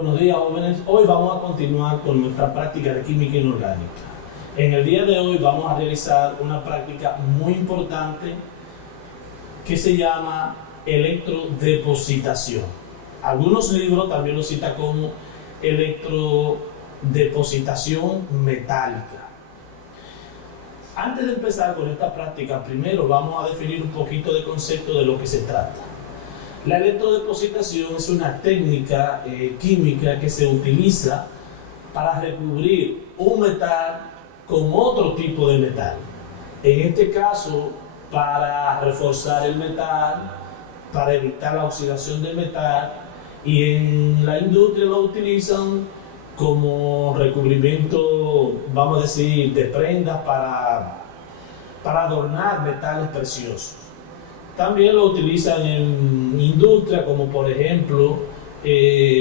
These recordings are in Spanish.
Buenos días, jóvenes. Hoy vamos a continuar con nuestra práctica de química inorgánica. En el día de hoy vamos a realizar una práctica muy importante que se llama electrodepositación. Algunos libros también lo citan como electrodepositación metálica. Antes de empezar con esta práctica, primero vamos a definir un poquito de concepto de lo que se trata. La electrodepositación es una técnica química que se utiliza para recubrir un metal con otro tipo de metal. En este caso, para reforzar el metal, para evitar la oxidación del metal, y en la industria lo utilizan como recubrimiento, vamos a decir, de prendas para adornar metales preciosos. También lo utilizan en industria, como por ejemplo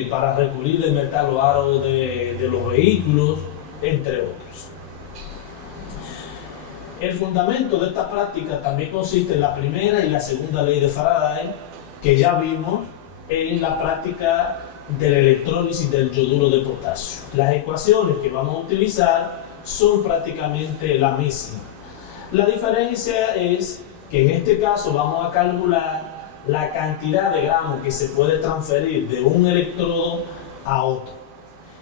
para recubrir el metal o aro de los vehículos, entre otros. El fundamento de esta práctica también consiste en la primera y la segunda ley de Faraday, que ya vimos en la práctica de la electrólisis del yoduro de potasio. Las ecuaciones que vamos a utilizar son prácticamente la misma. La diferencia es que en este caso vamos a calcular la cantidad de gramos que se puede transferir de un electrodo a otro.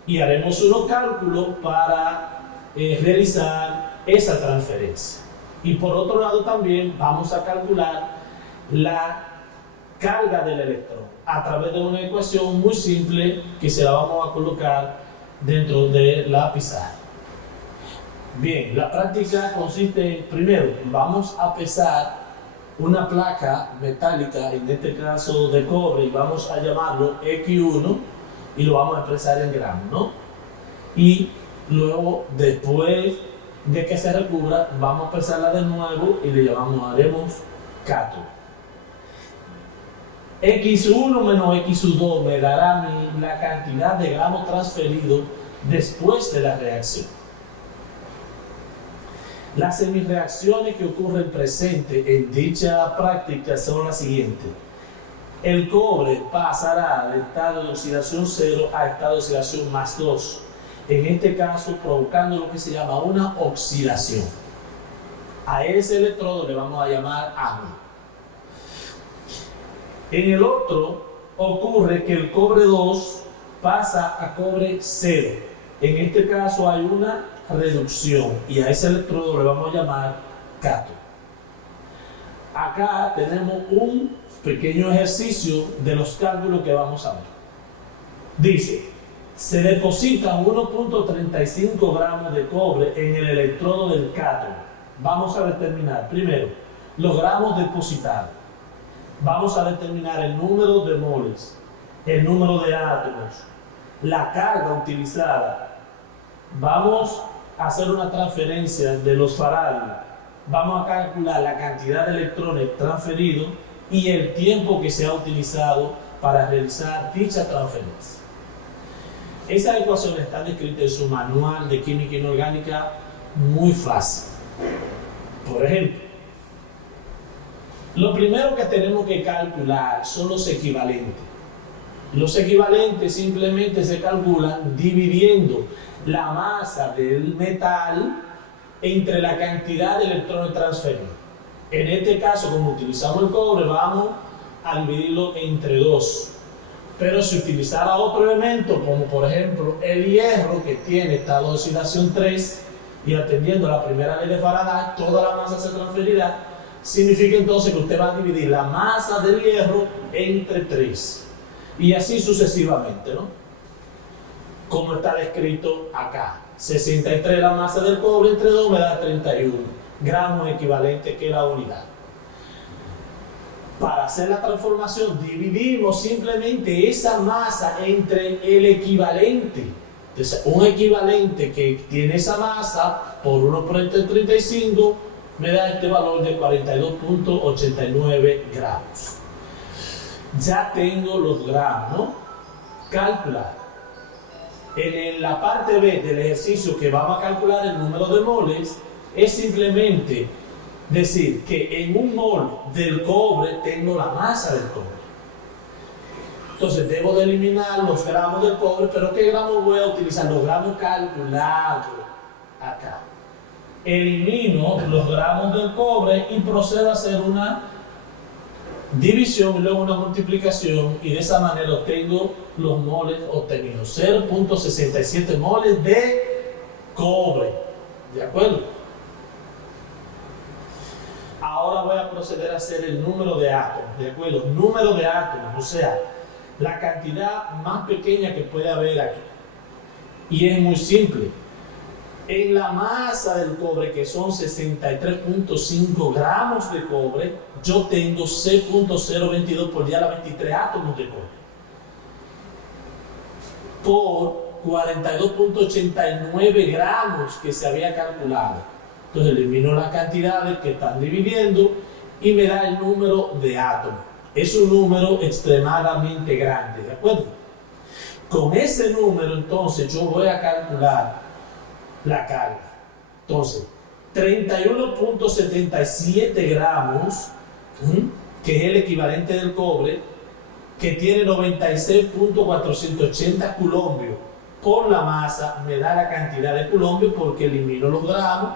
Y haremos unos cálculos para realizar esa transferencia. Y por otro lado también vamos a calcular la carga del electrón a través de una ecuación muy simple que se la vamos a colocar dentro de la pizarra. Bien, la práctica consiste en, primero, vamos a pesar una placa metálica, en este caso de cobre, y vamos a llamarlo X1 y lo vamos a expresar en gramos, ¿no? Y luego, después de que se recubra, vamos a pesarla de nuevo y le haremos cátodo. X1 menos X2 me dará la cantidad de gramos transferidos después de la reacción. Las semireacciones que ocurren presentes en dicha práctica son las siguientes. El cobre pasará del estado de oxidación 0 a estado de oxidación más 2. En este caso, provocando lo que se llama una oxidación. A ese electrodo le vamos a llamar AMI. En el otro ocurre que el cobre 2 pasa a cobre 0. En este caso hay una reducción y a ese electrodo le vamos a llamar cátodo. Acá tenemos un pequeño ejercicio de los cálculos que vamos a ver. Dice, se depositan 1.35 gramos de cobre en el electrodo del cátodo. Vamos a determinar primero los gramos depositados. Vamos a determinar el número de moles, el número de átomos, la carga utilizada. Vamos a hacer una transferencia de los faraday. Vamos a calcular la cantidad de electrones transferidos y el tiempo que se ha utilizado para realizar dicha transferencia. Esas ecuaciones están descritas en su manual de química inorgánica muy fácil. Por ejemplo, lo primero que tenemos que calcular son los equivalentes. Los equivalentes simplemente se calculan dividiendo la masa del metal entre la cantidad de electrones transferidos. En este caso, como utilizamos el cobre, vamos a dividirlo entre 2. Pero si utilizara otro elemento, como por ejemplo el hierro, que tiene estado de oxidación 3, y atendiendo a la primera ley de Faraday, toda la masa se transferirá, significa entonces que usted va a dividir la masa del hierro entre 3. Y así sucesivamente, ¿no? Como está descrito acá. 63 la masa del cobre entre 2 me da 31 gramos equivalente, que es la unidad. Para hacer la transformación dividimos simplemente esa masa entre el equivalente. Entonces, un equivalente que tiene esa masa por 1 por 35 me da este valor de 42.89 gramos. Ya tengo los gramos, ¿no? Calcular. En la parte B del ejercicio que vamos a calcular el número de moles, es simplemente decir que en un mol del cobre tengo la masa del cobre. Entonces debo de eliminar los gramos del cobre, pero ¿qué gramos voy a utilizar? Los gramos calculados acá. Elimino los gramos del cobre y procedo a hacer una división y luego una multiplicación, y de esa manera obtengo los moles obtenidos. 0.67 moles de cobre. ¿De acuerdo? Ahora voy a proceder a hacer el número de átomos. ¿De acuerdo? Número de átomos, o sea, la cantidad más pequeña que puede haber aquí. Y es muy simple. En la masa del cobre, que son 63.5 gramos de cobre, yo tengo 6.022 por 10 a la 23 átomos de cobre. Por 42.89 gramos que se había calculado. Entonces elimino las cantidades que están dividiendo y me da el número de átomos. Es un número extremadamente grande, ¿de acuerdo? Con ese número, entonces, yo voy a calcular la carga. Entonces, 31.77 gramos, que es el equivalente del cobre, que tiene 96.480 coulombios por la masa, me da la cantidad de coulombios porque elimino los gramos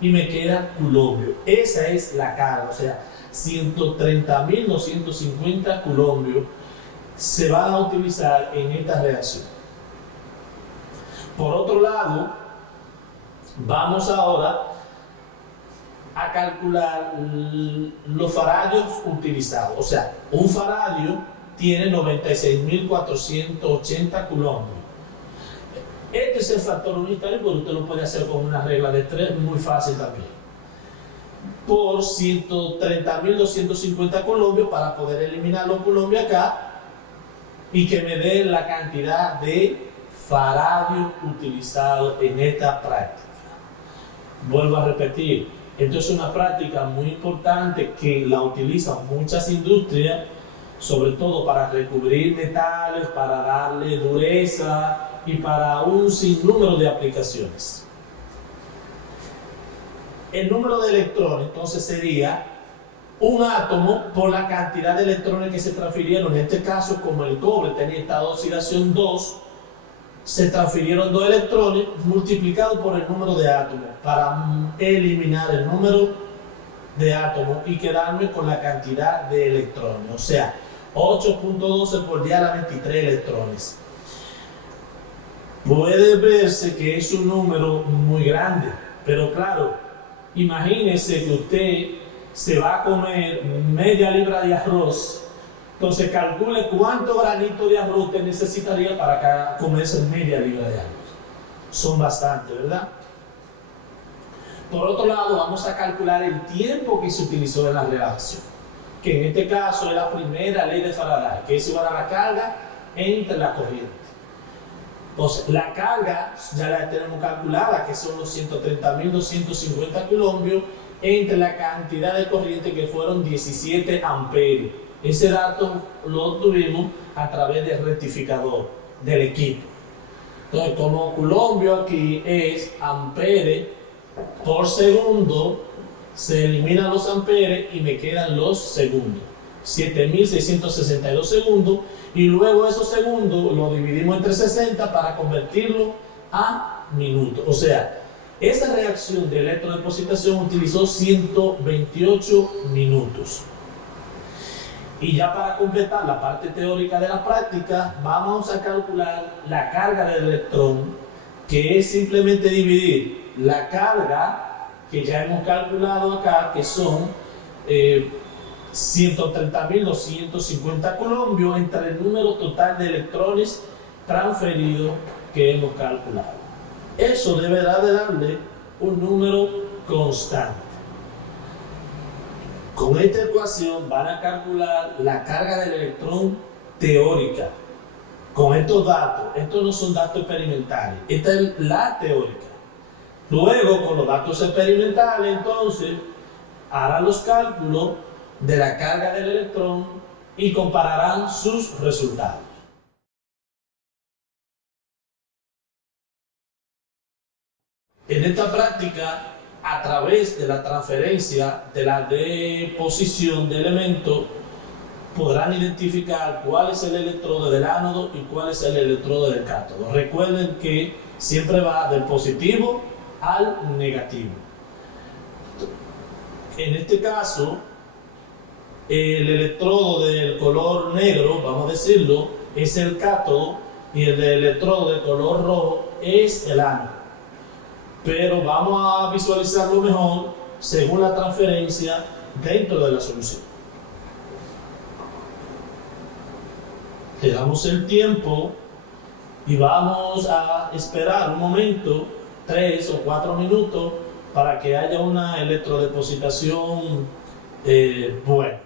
y me queda coulombio. Esa es la carga, o sea, 130.250 coulombios se van a utilizar en esta reacción. Por otro lado, vamos ahora a calcular los faradios utilizados. O sea, un faradio tiene 96.480 coulombios. Este es el factor unitario, pero usted lo puede hacer con una regla de 3, muy fácil también. Por 130.250 coulombios para poder eliminar los coulombios acá y que me dé la cantidad de faradio utilizado en esta práctica. Vuelvo a repetir, esto es una práctica muy importante que la utilizan muchas industrias, sobre todo para recubrir metales, para darle dureza y para un sinnúmero de aplicaciones. El número de electrones entonces sería un átomo por la cantidad de electrones que se transfirieron. En este caso, como el cobre tenía estado de oxidación 2, se transfirieron 2 electrones multiplicado por el número de átomos para eliminar el número de átomos y quedarme con la cantidad de electrones, o sea, 8.12 por 10 a la 23 electrones. Puede verse que es un número muy grande, pero claro, imagínese que usted se va a comer media libra de arroz. Entonces calcule cuánto granito de arroz usted necesitaría para comerse media libra de arroz. Son bastantes, ¿verdad? Por otro lado, vamos a calcular el tiempo que se utilizó en la reacción, que en este caso es la primera ley de Faraday, que es igual a la carga entre la corriente. Entonces, la carga ya la tenemos calculada, que son los 130.250 coulombios, entre la cantidad de corriente que fueron 17 amperios. Ese dato lo obtuvimos a través del rectificador del equipo. Entonces, como coulombio aquí es amperes por segundo, se eliminan los amperes y me quedan los segundos. 7.662 segundos, y luego esos segundos los dividimos entre 60 para convertirlo a minutos. O sea, esa reacción de electrodepositación utilizó 128 minutos. Y ya para completar la parte teórica de la práctica, vamos a calcular la carga del electrón, que es simplemente dividir la carga que ya hemos calculado acá, que son 130.250 coulombios, entre el número total de electrones transferidos que hemos calculado. Eso deberá de darle un número constante. Con esta ecuación van a calcular la carga del electrón teórica. Con estos datos, estos no son datos experimentales, esta es la teórica. Luego, con los datos experimentales, entonces, harán los cálculos de la carga del electrón y compararán sus resultados. En esta práctica, a través de la transferencia de la deposición de elementos, podrán identificar cuál es el electrodo del ánodo y cuál es el electrodo del cátodo. Recuerden que siempre va del positivo al negativo. En este caso, el electrodo del color negro, vamos a decirlo, es el cátodo y el electrodo de color rojo es el ánodo. Pero vamos a visualizarlo mejor según la transferencia dentro de la solución. Le damos el tiempo y vamos a esperar un momento, 3 o 4 minutos, para que haya una electrodepositación buena.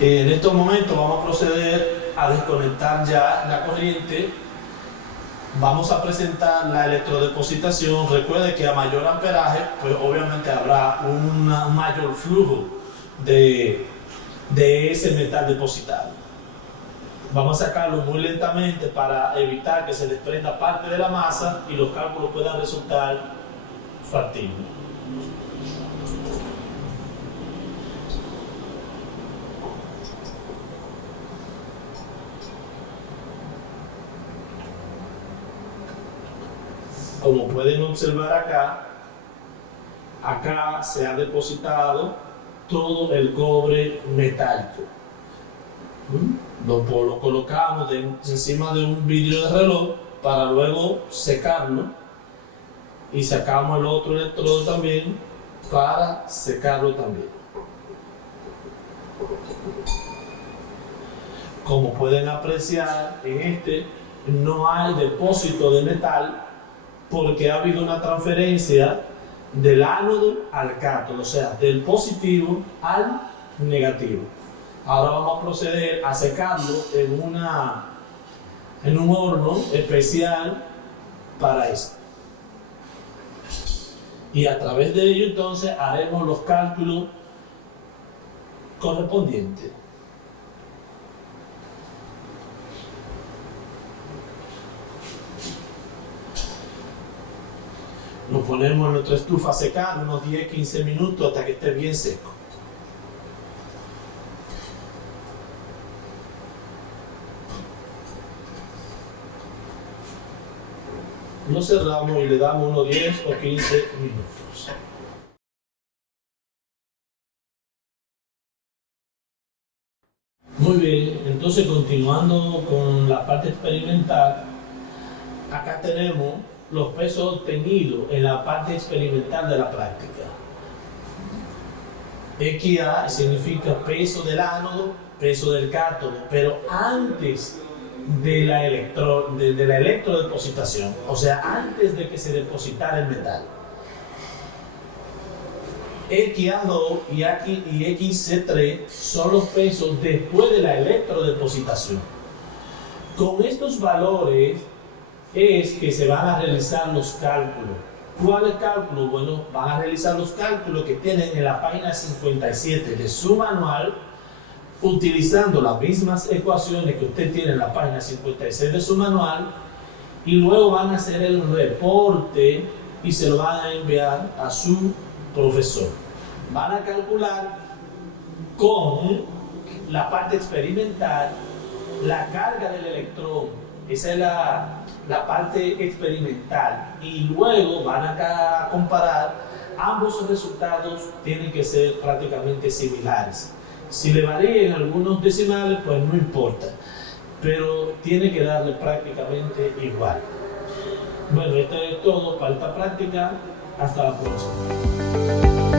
En estos momentos vamos a proceder a desconectar ya la corriente. Vamos a presentar la electrodepositación. Recuerde que a mayor amperaje, pues obviamente habrá un mayor flujo de ese metal depositado. Vamos a sacarlo muy lentamente para evitar que se desprenda parte de la masa y los cálculos puedan resultar factibles. Como pueden observar acá se ha depositado todo el cobre metálico. Lo colocamos encima de un vidrio de reloj para luego secarlo y sacamos el otro electrodo también para secarlo también. Como pueden apreciar, en este no hay depósito de metal porque ha habido una transferencia del ánodo al cátodo, o sea, del positivo al negativo. Ahora vamos a proceder a secarlo en un horno especial para esto. Y a través de ello entonces haremos los cálculos correspondientes. Lo ponemos en nuestra estufa a secar unos 10-15 minutos hasta que esté bien seco. Lo cerramos y le damos unos 10 o 15 minutos. Muy bien, entonces continuando con la parte experimental, acá tenemos los pesos obtenidos en la parte experimental de la práctica. XA significa peso del ánodo, peso del cátodo, pero antes de la electrodepositación, o sea, antes de que se depositara el metal. XA2 y XC3 son los pesos después de la electrodepositación. Con estos valores es que se van a realizar los cálculos. ¿Cuáles cálculos? Bueno, van a realizar los cálculos que tienen en la página 57 de su manual, utilizando las mismas ecuaciones que usted tiene en la página 56 de su manual, y luego van a hacer el reporte y se lo van a enviar a su profesor. Van a calcular con la parte experimental la carga del electrón. Esa es la parte experimental, y luego van a comparar. Ambos resultados tienen que ser prácticamente similares. Si le varían algunos decimales, pues no importa, pero tiene que darle prácticamente igual. Bueno, esto es todo para esta práctica. Hasta la próxima.